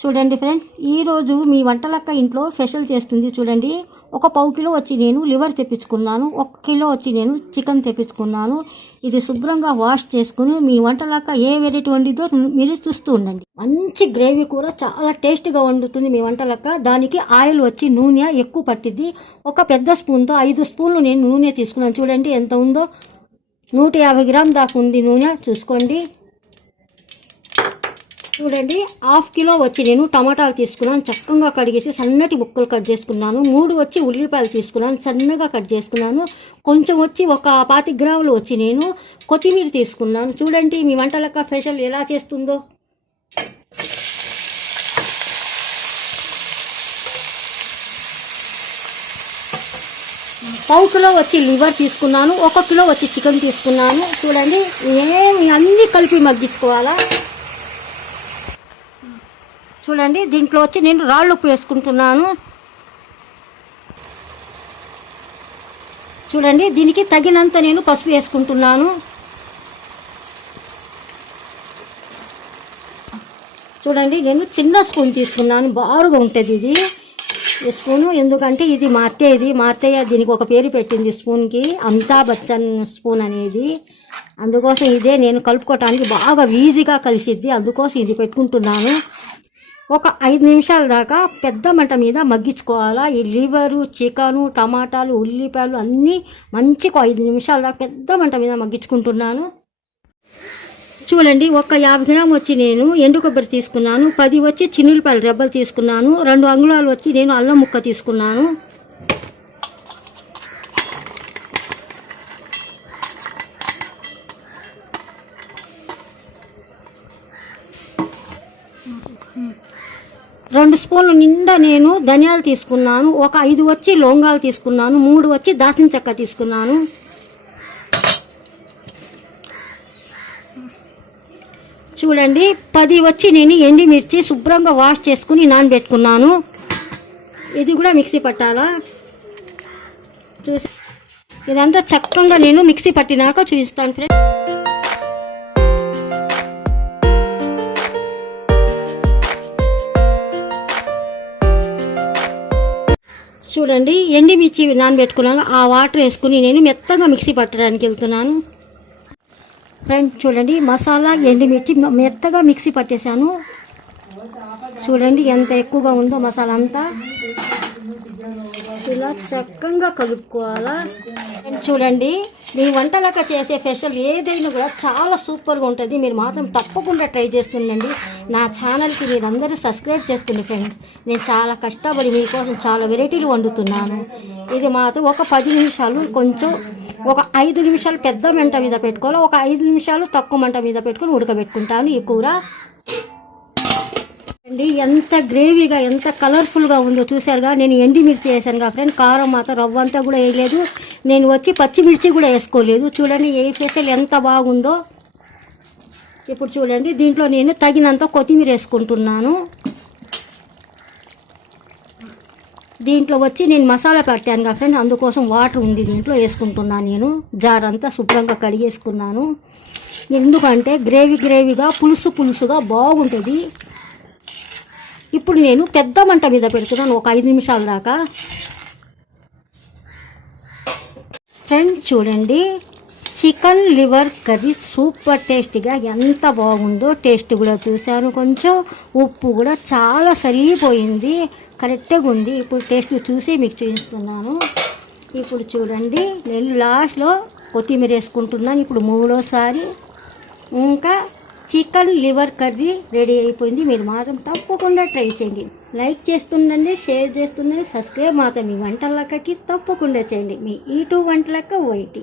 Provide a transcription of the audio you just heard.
చూడండి ఫ్రెండ్స్ ఈరోజు మీ వంటలక్క ఇంట్లో స్పెషల్ చేస్తుంది చూడండి. ఒక పావు కిలో వచ్చి నేను లివర్ తెప్పించుకున్నాను ఒక కిలో వచ్చి నేను చికెన్ తెప్పించుకున్నాను. ఇది శుభ్రంగా వాష్ చేసుకుని మీ వంటలక్క ఏ వెరైటీ వండిదో మీరు చూస్తూ ఉండండి. మంచి గ్రేవీ కూర చాలా టేస్ట్గా వండుతుంది మీ వంటలక్క. దానికి ఆయిల్ వచ్చి నూనె ఎక్కువ పట్టిద్ది. ఒక పెద్ద స్పూన్తో ఐదు స్పూన్లు నేను నూనె తీసుకున్నాను. చూడండి ఎంత ఉందో. నూట యాభై గ్రామ్ దాకా ఉంది నూనె చూసుకోండి. చూడండి హాఫ్ కిలో వచ్చి నేను టమాటాలు తీసుకున్నాను. చక్కగా కడిగేసి సన్నటి ముక్కలు కట్ చేసుకున్నాను. మూడు వచ్చి ఉల్లిపాయలు తీసుకున్నాను. సన్నగా కట్ చేసుకున్నాను. కొంచెం వచ్చి ఒక పాతి గ్రాములు వచ్చి నేను కొత్తిమీర తీసుకున్నాను. చూడండి మీ వంటలక్క ఫేషియల్ ఎలా చేస్తుందో. పావు కిలో వచ్చి లివర్ తీసుకున్నాను. ఒక కిలో వచ్చి చికెన్ తీసుకున్నాను. చూడండి ఏమి అన్నీ కలిపి మగ్గించుకోవాలా? చూడండి దీంట్లో వచ్చి నేను రాళ్ళు ఉప్పు వేసుకుంటున్నాను. చూడండి దీనికి తగినంత నేను పసుపు వేసుకుంటున్నాను. చూడండి నేను చిన్న స్పూన్ తీసుకున్నాను బారుగా ఉంటుంది ఇది. ఈ స్పూను ఎందుకంటే ఇది మా అత్తయ్య ఇది మా అత్తయ్య దీనికి ఒక పేరు పెట్టింది స్పూన్కి అమితాబ్ బచ్చన్ స్పూన్ అనేది. అందుకోసం ఇదే నేను కలుపుకోవటానికి బాగా ఈజీగా కలిసిద్ది అందుకోసం ఇది పెట్టుకుంటున్నాను. ఒక ఐదు నిమిషాల దాకా పెద్ద మంట మీద మగ్గించుకోవాలా? ఈ లివరు చికెను టమాటాలు ఉల్లిపాయలు అన్నీ మంచిగా ఐదు నిమిషాల దాకా పెద్ద మంట మీద మగ్గించుకుంటున్నాను. చూడండి ఒక యాభై గ్రామ్ వచ్చి నేను ఎండు కొబ్బరి తీసుకున్నాను పది వచ్చి చిన్నులపాయలు రెబ్బలు తీసుకున్నాను రెండు అంగుళాలు వచ్చి నేను అల్లం ముక్క తీసుకున్నాను. రెండు స్పూన్లు నిండా నేను ధనియాలు తీసుకున్నాను. ఒక ఐదు వచ్చి లవంగాలు తీసుకున్నాను. మూడు వచ్చి దాసిన చెక్క తీసుకున్నాను. చూడండి పది వచ్చి నేను ఎండిమిర్చి శుభ్రంగా వాష్ చేసుకుని నానబెట్టుకున్నాను. ఇది కూడా మిక్సీ పట్టాలా? చూసి ఇదంతా చక్కగా నేను మిక్సీ పట్టినాక చూపిస్తాను ఫ్రెండ్ చూడండి ఎండిమిర్చి నానబెట్టుకున్నాను. ఆ వాటర్ వేసుకుని నేను మెత్తగా మిక్సీ పట్టడానికి వెళ్తున్నాను. ఫ్రెండ్స్ చూడండి మసాలా ఎండిమిర్చి మెత్తగా మిక్సీ పట్టేశాను. చూడండి ఎంత ఎక్కువగా ఉందో మసాలా అంతా. ఇలా చక్కగా కలుపుకోవాలా చూడండి మీ వంటలాగా చేసే స్పెషల్ ఏదైనా కూడా చాలా సూపర్గా ఉంటుంది. మీరు మాత్రం తప్పకుండా ట్రై చేస్తుండండి. నా ఛానల్కి మీరందరూ సబ్స్క్రైబ్ చేసుకోండి ఫ్రెండ్స్. నేను చాలా కష్టపడి మీకోసం చాలా వెరైటీలు వండుతున్నాను. ఇది మాత్రం ఒక పది నిమిషాలు కొంచెం ఒక ఐదు నిమిషాలు పెద్ద మంట మీద పెట్టుకోవాలి? ఒక ఐదు నిమిషాలు తక్కువ మంట మీద పెట్టుకొని ఉడకబెట్టుకుంటాను ఈ కూర. అండి ఎంత గ్రేవీగా ఎంత కలర్ఫుల్గా ఉందో చూసారుగా నేను ఎండిమిర్చి వేసాను ఫ్రెండ్ కారం మాత్రం రవ్వ అంతా కూడా వేయలేదు. నేను వచ్చి పచ్చిమిర్చి కూడా వేసుకోలేదు. చూడండి ఏ స్పెషల్ ఎంత బాగుందో. ఇప్పుడు చూడండి దీంట్లో నేను తగినంత కొత్తిమీర వేసుకుంటున్నాను. దీంట్లో వచ్చి నేను మసాలా పెట్టాను కదా ఫ్రెండ్ అందుకోసం వాటర్ ఉంది దీంట్లో వేసుకుంటున్నాను నేను. జార్ అంతా శుభ్రంగా కడిగేసుకున్నాను. ఎందుకంటే గ్రేవీ గ్రేవీగా పులుసు పులుసుగా బాగుంటుంది. ఇప్పుడు నేను పెద్ద మంట మీద పెడుతున్నాను ఒక ఐదు నిమిషాల దాకా. ఫ్రెండ్ చూడండి. చికెన్ లివర్ కర్రీ సూపర్ టేస్టీగా ఎంత బాగుందో టేస్ట్ కూడా చూశాను కొంచెం. ఉప్పు కూడా చాలా సరిపోయింది కరెక్ట్గా ఉంది. ఇప్పుడు టేస్ట్ చూసి మీకు చూపిస్తున్నాను. ఇప్పుడు చూడండి నేను లాస్ట్లో కొత్తిమీర వేసుకుంటున్నాను. ఇప్పుడు మూడోసారి. ఇంకా చికెన్ లివర్ కర్రీ రెడీ అయిపోయింది. మీరు మాత్రం తప్పకుండా ట్రై చేయండి. లైక్ చేస్తుండండి షేర్ చేస్తుండండి సబ్స్క్రైబ్ మాత్రం మీ వంటలక్కకి తప్పకుండా చేయండి. మీ ఈ టూ వంటలక్క వైటి